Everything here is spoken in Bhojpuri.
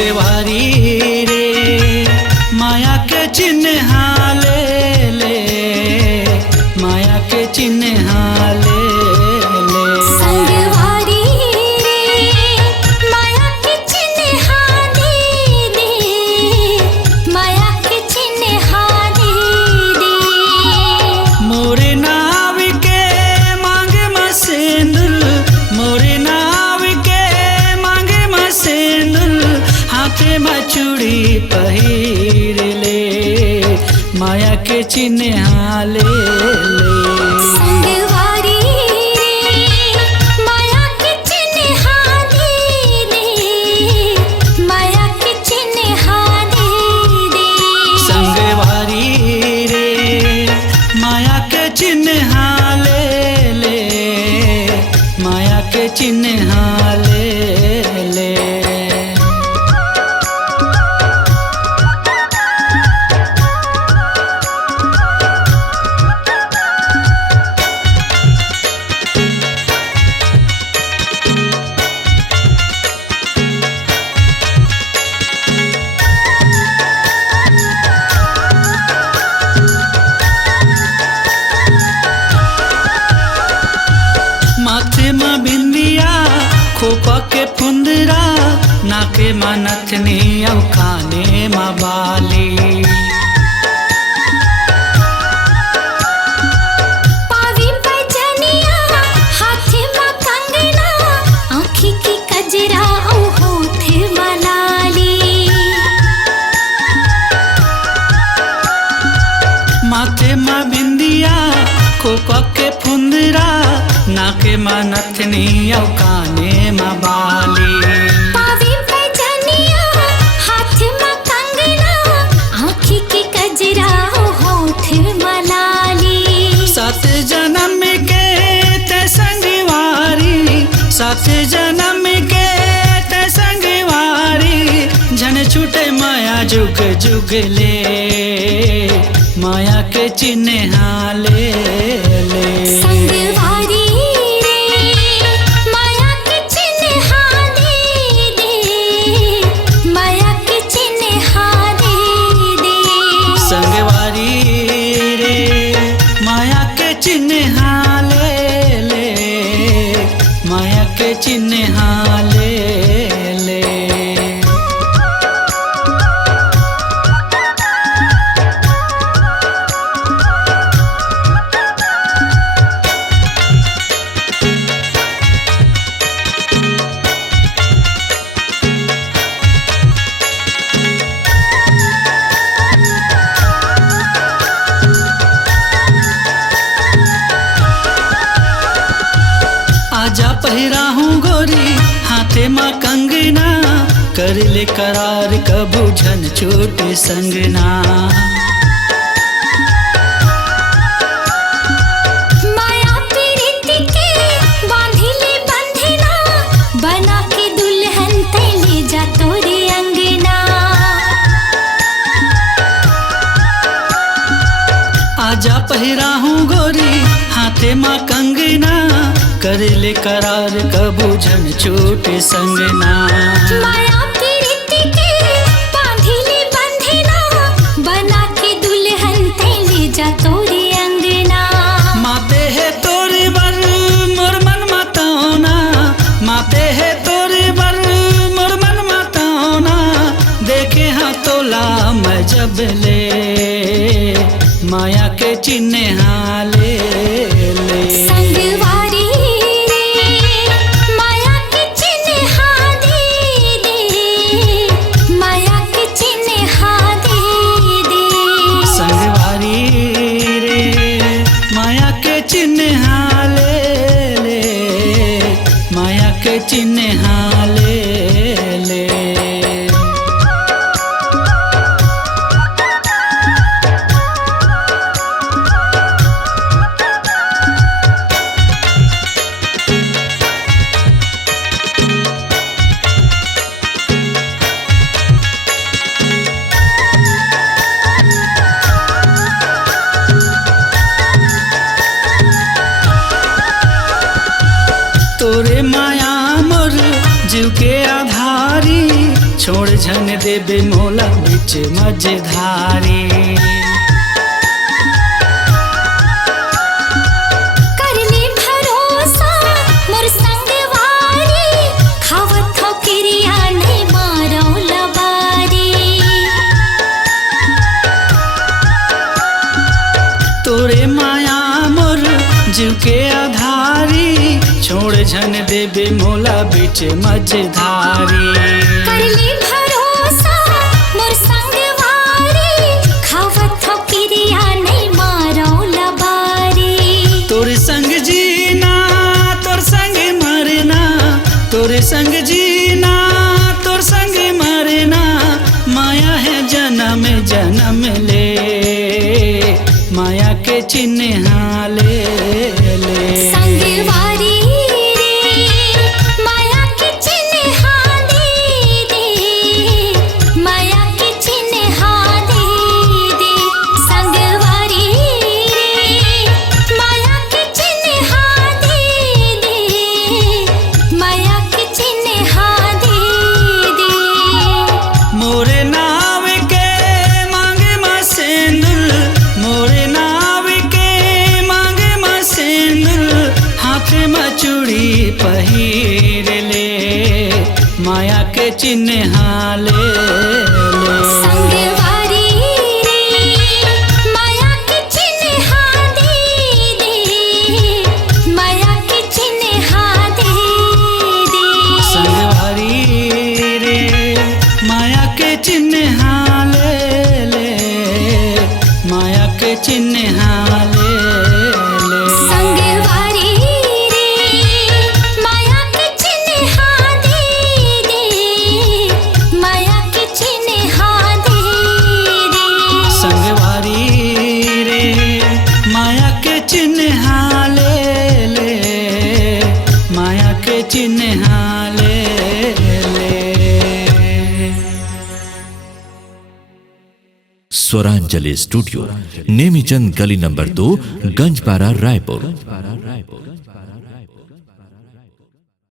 संगवारी रे माया के चिन्ह ले ले, माया के चिन्ह ले ले। संगवारी रे माया के चिन्ह दे दे, माया के चिन्ह दे दे। मोरे नाव के मांग में सिंदूर, मोरे नाव के मांग में सिंदूर, हाथे में चूड़ी पहिर ले, माया के चिन्ह ले ले। संगवारी रे माया के चिन्ह दे दे, माया के चिन्ह दे दे। संगवारी रे माया के चिन्ह ले ले, माया के चिन्ह ले ले। माथे में बिंदिया खोपा के फुंदरा, नाके में नथनी और काने में बाली। पावी पैजनिया हाथे में कंगना, आँखी की कजरा और होठ में लाली। माथे में बिंदिया खोपा के फुंदरा, नाके में नथनी और काने में बाली। पावी पैजनिया हाथ में कंगना, आँखी की कजरा और होठ में लाली। सात जन्म के ते संगवारी, सात जन्म के ते संगवारी, झन छूटे माया जुग जुग ले, माया के चिन्ह ले ले। संगवारी रे माया के चिन्ह दे दे, माया के चिन्ह दे दे। संगवारी रे माया के चिन्ह ले ले, माया के चिन्ह ले ले। आजा पहिरा हूँ गोरी हाथे माँ कंगना, कर ले करार कबू झन छोटे संगना। माया पीरित के बांधी ले बंधना, बना के दुल्हन ते ले जा तोरे अंगना। आजा पहिरा हूँ गोरी हाथे माँ कंगना, कर ले करार कबू झन छोटे संगना। माया पीरित के बांधी ले बंधना, बना के दुल्हन ते ले जा तोरे अंगना। माते है तोरे बर मोर मन माताना, माते है तोरे बर मोर मन माताना, देखे हाँ तोला मैं जब ले, माया के चिन्ह ले ले। संगवारी रे माया के चिन्ह दे दे, माया के चिन्ह दे दे। संगवारी रे माया के चिन्ह ले ले, माया के चिन्ह ले ले। छोड़ झन देबे मोला बीच मझधारी। करले भरोसा मोर संगवारी, खावत हो क्रिया नहीं मारो लबारी। तोरे माया मोर जीव के आधारी, छोड़ झन देबे मोला बीच मझधारी। करले भरोसा मोर संगवारी, खावत हो क्रिया नहीं मारो लबारी। तोरे संग जीना तोर संग मरना, तोरे संग जीना तोर संग मरना, माया है जन्म जन्म ले, माया के चिन्ह ले ले। संगवारी रे माया के चिन्ह दे दे, माया के चिन्ह दे दे। संगवारी रे माया के चिन्ह दे दे, माया के चिन्ह दे दे। मोरे नाव के मांगे माँ सिंदूर, मोरे नाव के मांगे माँ सिंदूर, हाथ में चूड़ी पहिर ले, माया के चिन्ह ले ले। संगवारी रे माया के चिन्ह दे दे, माया के चिन्ह दे दे। संगवारी रे माया के चिन्ह ले ले, माया के चिन्ह ले ले। संगवारी रे माया के चिन्ह दे दे, माया के चिन्ह दे दे। संगवारी रे माया के चिन्ह ले ले, माया के चिन्ह ले ले। स्वरांजलि स्टूडियो, नेमीचंद गली नंबर 2, गंजपारा, रायपुर।